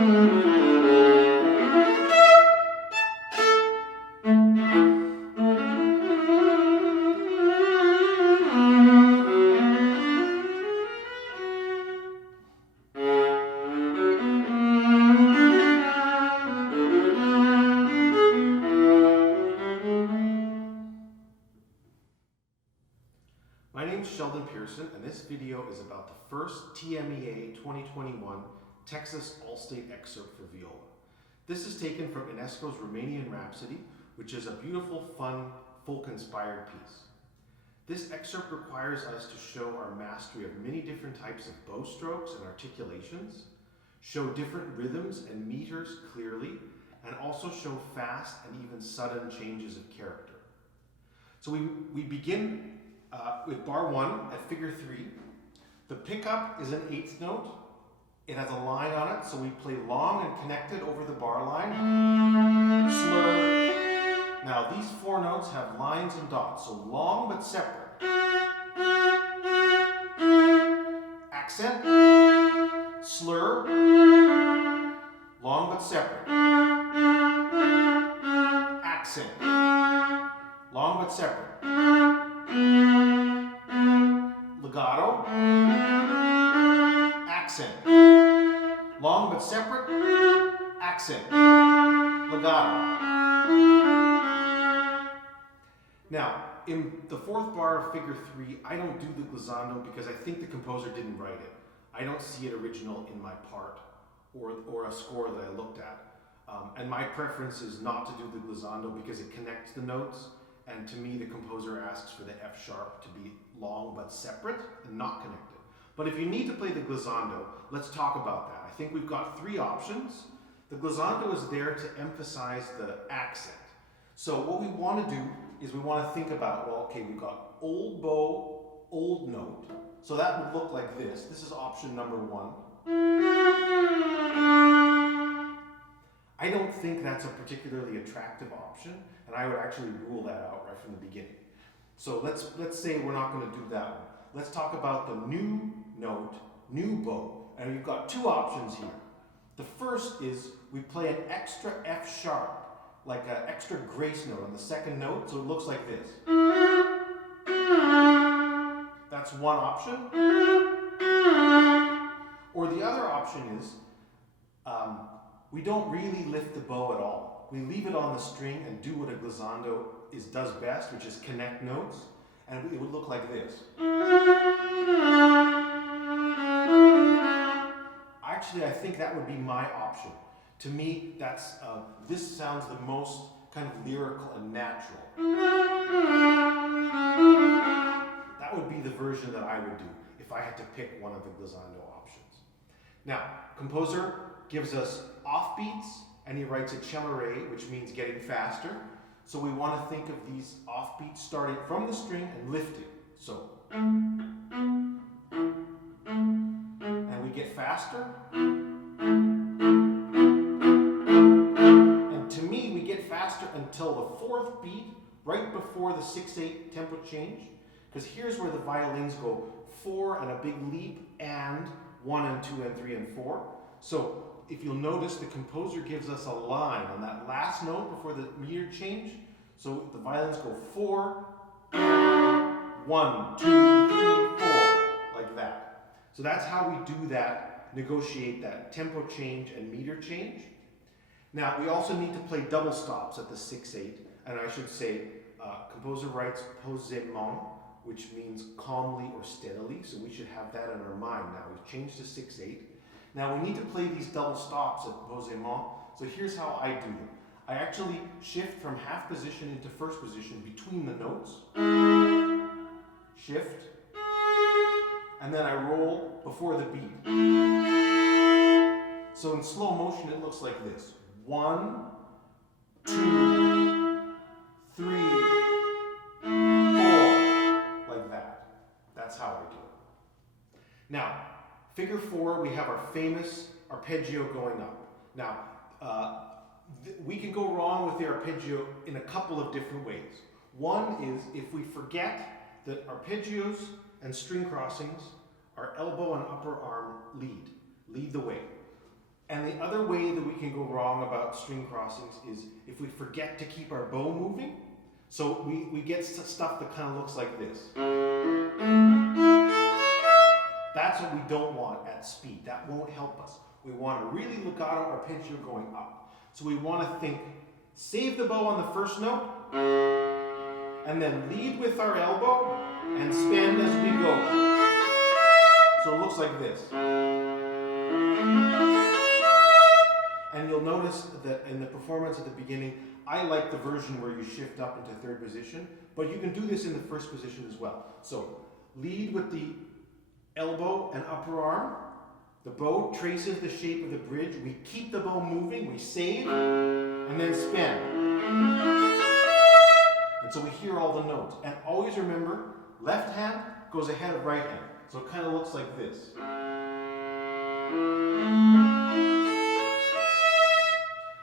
My name is Sheldon Person, and this video is about the first TMEA 2021 Texas All-State Excerpt for Viola. This is taken from Enesco's Romanian Rhapsody, which is a beautiful, fun, folk-inspired piece. This excerpt requires us to show our mastery of many different types of bow strokes and articulations, show different rhythms and meters clearly, and also show fast and even sudden changes of character. So we begin with bar 1 at figure 3. The pickup is an 8th note. It has a line on it, so we play long and connected over the bar line. Slur. Now these 4 notes have lines and dots, so long but separate. Accent. Slur. Long but separate. Accent. Long but separate. Legato, accent, long but separate, accent, legato. Now, in the 4th bar of figure 3, I don't do the glozando because I think the composer didn't write it. I don't see it original in my part or a score that I looked at. And my preference is not to do the glozando because it connects the notes. And to me, the composer asks for the F sharp to be long but separate and not connected. But if you need to play the glozando, let's talk about that. I think we've got 3 options. The glozando is there to emphasize the accent. So what we want to do is we want to think about, well, okay, we've got old bow, old note. So that would look like this. This is option number 1. I don't think that's a particularly attractive option, and I would actually rule that out right from the beginning. So let's say we're not going to do that one. Let's talk about the new note, new bow. And you've got 2 options here. The first is we play an extra F sharp, like an extra grace note on the 2nd note, so it looks like this. That's one option. Or the other option is we don't really lift the bow at all. We leave it on the string and do what a glozando does best, which is connect notes, and it would look like this. Actually, I think that would be my option. To me, that's this sounds the most kind of lyrical and natural. That would be the version that I would do if I had to pick one of the glozando options. Now, composer gives us offbeats, and he writes a cellare, which means getting faster. So we want to think of these offbeats starting from the string and lifting. So, and we get faster. And to me, we get faster until the 4th beat, right before the 6/8 tempo change. Because here's where the violins go 4 and a big leap, and 1 and 2 and 3 and 4. So if you'll notice, the composer gives us a line on that last note before the meter change. So the violins go 4, 1, 2, 3, 4, like that. So that's how we do that, negotiate that tempo change and meter change. Now we also need to play double stops at the 6/8, and I should say, composer writes posément, which means calmly or steadily, so we should have that in our mind. Now we've changed to 6/8. Now we need to play these double stops at posément, so here's how I do them. I actually shift from half position into first position between the notes, shift, and then I roll before the beat. So in slow motion it looks like this. 1, 2, 3, 4, like that. That's how I do it. Now, figure 4, we have our famous arpeggio going up. Now, we can go wrong with the arpeggio in a couple of different ways. One is if we forget that arpeggios and string crossings are elbow and upper arm lead the way. And the other way that we can go wrong about string crossings is if we forget to keep our bow moving. So we get stuff that kind of looks like this. That's what we don't want at speed. That won't help us. We want a really legato arpeggio going up. So we want to think, save the bow on the first note, and then lead with our elbow and spin as we go. So it looks like this. And you'll notice that in the performance at the beginning, I like the version where you shift up into third position, but you can do this in the first position as well. So lead with the elbow and upper arm. The bow traces the shape of the bridge. We keep the bow moving, we save, and then spin. And so we hear all the notes. And always remember, left hand goes ahead of right hand. So it kind of looks like this.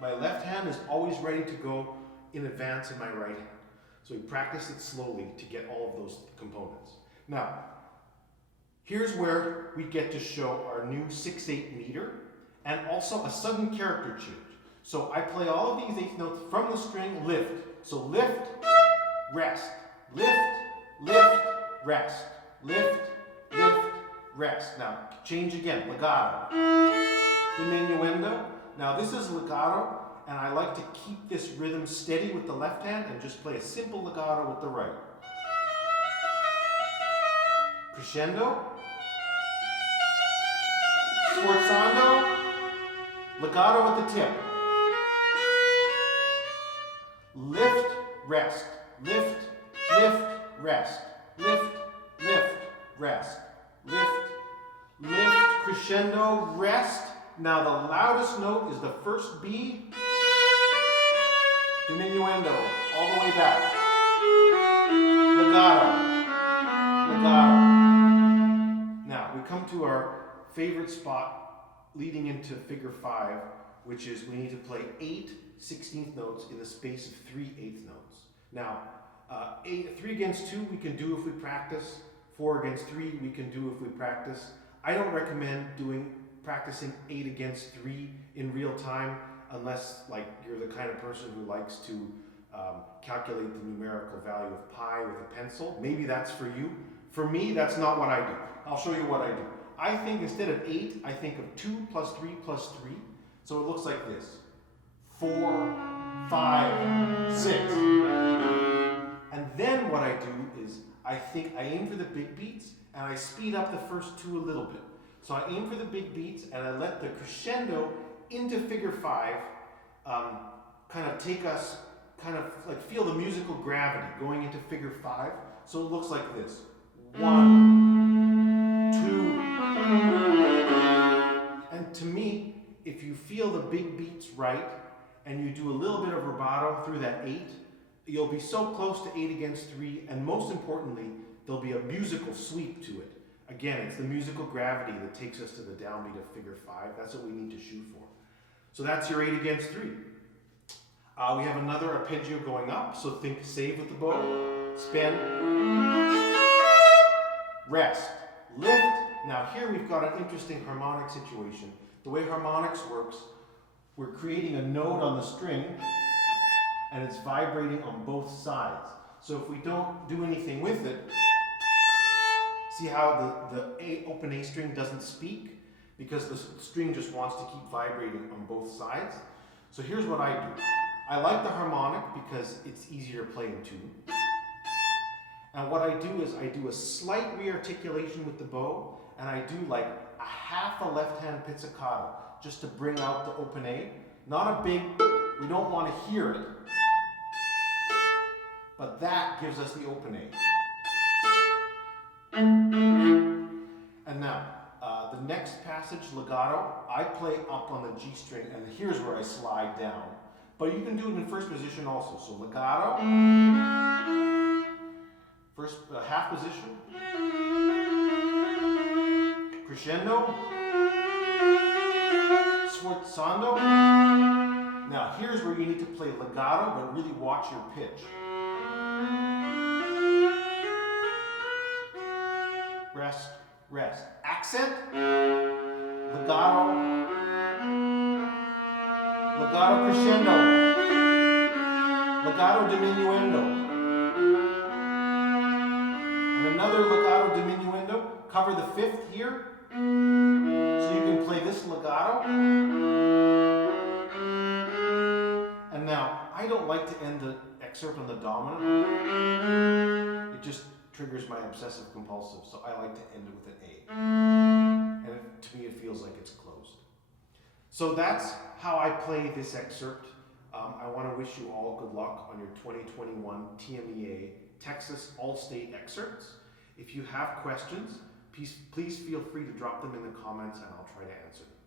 My left hand is always ready to go in advance of my right hand. So we practice it slowly to get all of those components. Now, here's where we get to show our new 6/8 meter and also a sudden character change. So I play all of these eighth notes from the string, lift. So lift, rest, lift, lift, rest, lift, lift, rest. Now, change again, legato. Diminuendo. Now this is legato, and I like to keep this rhythm steady with the left hand and just play a simple legato with the right. Crescendo. Sforzando. Legato at the tip. Lift, rest. Lift, lift, rest. Lift, lift, rest. Lift, lift, crescendo, rest. Now the loudest note is the first B. Diminuendo, all the way back. Legato, legato. Now we come to our favorite spot leading into figure 5, which is we need to play 8 16th notes in the space of 3 8th notes. Now, 3 against 2 we can do if we practice. 4 against 3 we can do if we practice. I don't recommend practicing 8 against 3 in real time unless like you're the kind of person who likes to calculate the numerical value of pi with a pencil. Maybe that's for you. For me, that's not what I do. I'll show you what I do. I think instead of 8, I think of 2 plus 3 plus 3. So it looks like this. 4, 5, 6. And then what I do is I aim for the big beats and I speed up the first 2 a little bit. So I aim for the big beats and I let the crescendo into figure 5 kind of take us, kind of like feel the musical gravity going into figure 5. So it looks like this. 1, 2. And to me, if you feel the big beats right and you do a little bit of rubato through that 8, you'll be so close to 8 against 3, and most importantly, there'll be a musical sweep to it. Again, it's the musical gravity that takes us to the downbeat of figure 5. That's what we need to shoot for. So that's your 8 against 3. We have another arpeggio going up, so think save with the bow, spin, rest, lift. Now here we've got an interesting harmonic situation. The way harmonics works, we're creating a note on the string and it's vibrating on both sides. So if we don't do anything with it, see how the open A string doesn't speak? Because the string just wants to keep vibrating on both sides. So here's what I do. I like the harmonic because it's easier to play in tune. And what I do is I do a slight rearticulation with the bow, and I do like a half a left hand pizzicato just to bring out the open A. Not a big, we don't want to hear it, but that gives us the open A. And now, the next passage, legato, I play up on the G string, and here's where I slide down. But you can do it in first position also. So legato, first half position, crescendo, sforzando. Now here's where you need to play legato, but really watch your pitch. Rest, rest. Accent, legato, legato crescendo, legato diminuendo, and another legato diminuendo. Cover the fifth here, so you can play this legato. And now, I don't like to end the excerpt on the dominant. It just triggers my obsessive compulsive, so I like to end it with an A. And to me, it feels like it's closed. So that's how I play this excerpt. I want to wish you all good luck on your 2021 TMEA Texas All-State Excerpts. If you have questions, please feel free to drop them in the comments and I'll try to answer them.